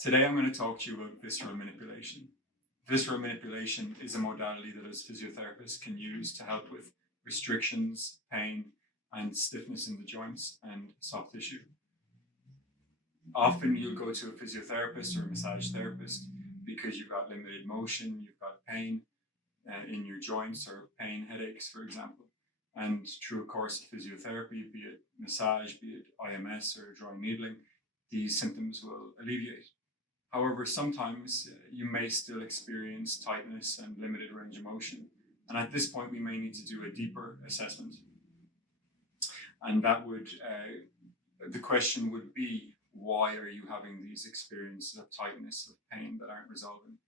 Today I'm going to talk to you about visceral manipulation. Visceral manipulation is a modality that us physiotherapists can use to help with restrictions, pain, and stiffness in the joints and soft tissue. Often you'll go to a physiotherapist or a massage therapist because you've got limited motion, you've got pain in your joints or pain headaches, for example. And through a course of physiotherapy, be it massage, be it IMS or drawing needling, these symptoms will alleviate. However, sometimes you may still experience tightness and limited range of motion. And at this point, we may need to do a deeper assessment. And that would, the question would be, why are you having these experiences of tightness, of pain that aren't resolving?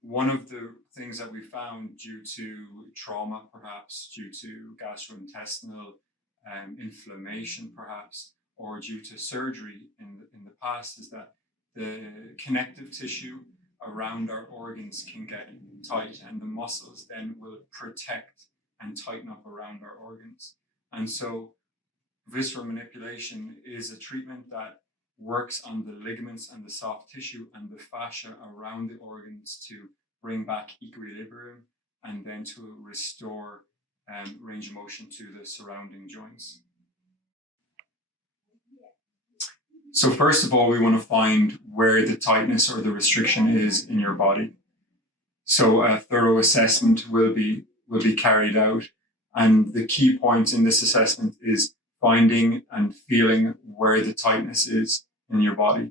One of the things that we found due to trauma, perhaps due to gastrointestinal inflammation, perhaps, or due to surgery in the past, is that the connective tissue around our organs can get tight, and the muscles then will protect and tighten up around our organs. And so visceral manipulation is a treatment that works on the ligaments and the soft tissue and the fascia around the organs to bring back equilibrium and then to restore range of motion to the surrounding joints. So first of all, we want to find where the tightness or the restriction is in your body. So a thorough assessment will be carried out. And the key point in this assessment is finding and feeling where the tightness is in your body.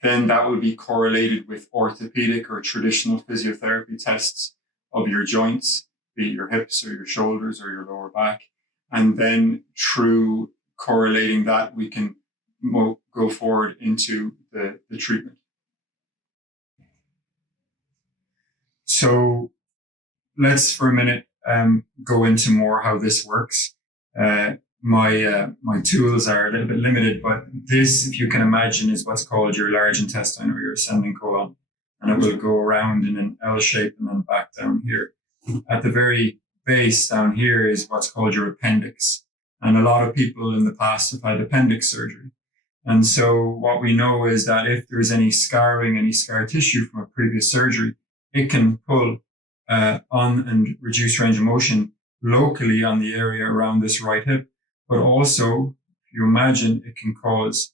Then that will be correlated with orthopedic or traditional physiotherapy tests of your joints, be it your hips or your shoulders or your lower back. And then through correlating that, we can go forward into the treatment. So let's for a minute go into more how this works. My tools are a little bit limited, but this, if you can imagine, is what's called your large intestine or your ascending colon, and it will go around in an L shape and then back down here. At the very base down here is what's called your appendix, and a lot of people in the past have had appendix surgery. And so what we know is that if there's any scarring, any scar tissue from a previous surgery, it can pull on and reduce range of motion locally on the area around this right hip. But also, if you imagine, it can cause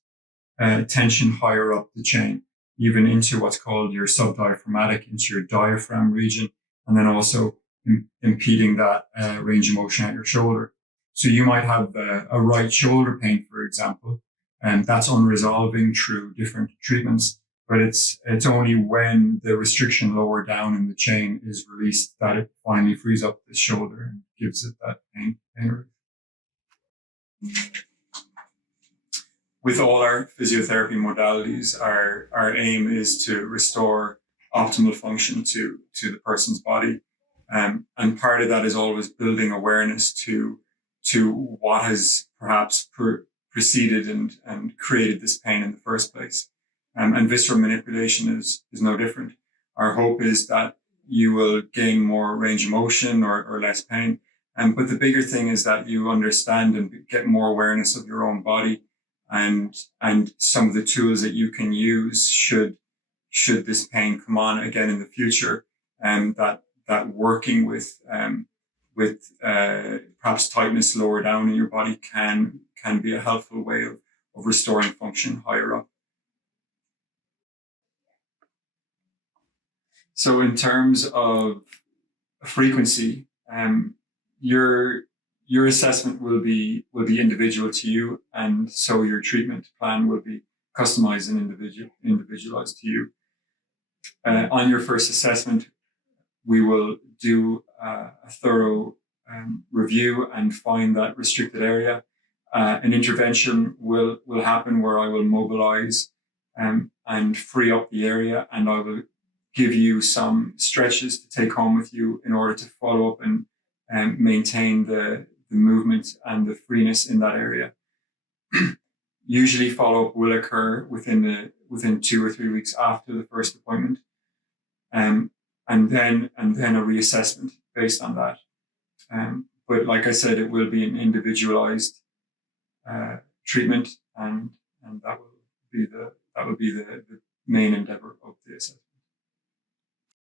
tension higher up the chain, even into what's called your subdiaphragmatic, into your diaphragm region, and then also impeding that range of motion at your shoulder. So you might have a right shoulder pain, for example, and that's unresolving through different treatments. But it's only when the restriction lower down in the chain is released that it finally frees up the shoulder and gives it that pain relief. With all our physiotherapy modalities, our aim is to restore optimal function to the person's body. And part of that is always building awareness to what has perhaps preceded and created this pain in the first place. And visceral manipulation is no different. Our hope is that you will gain more range of motion or less pain. But the bigger thing is that you understand and get more awareness of your own body and some of the tools that you can use should this pain come on again in the future, and that working with perhaps tightness lower down in your body can be a helpful way of restoring function higher up. So in terms of frequency, your assessment will be individual to you, and so your treatment plan will be customized and individualized to you. On your first assessment, we will do a thorough review and find that restricted area. An intervention will happen where I will mobilize and free up the area, and I will give you some stretches to take home with you in order to follow up and maintain the movement and the freeness in that area. Usually follow-up will occur within 2 or 3 weeks after the first appointment. And then a reassessment based on that. But like I said, it will be an individualized treatment, and that will be the main endeavor.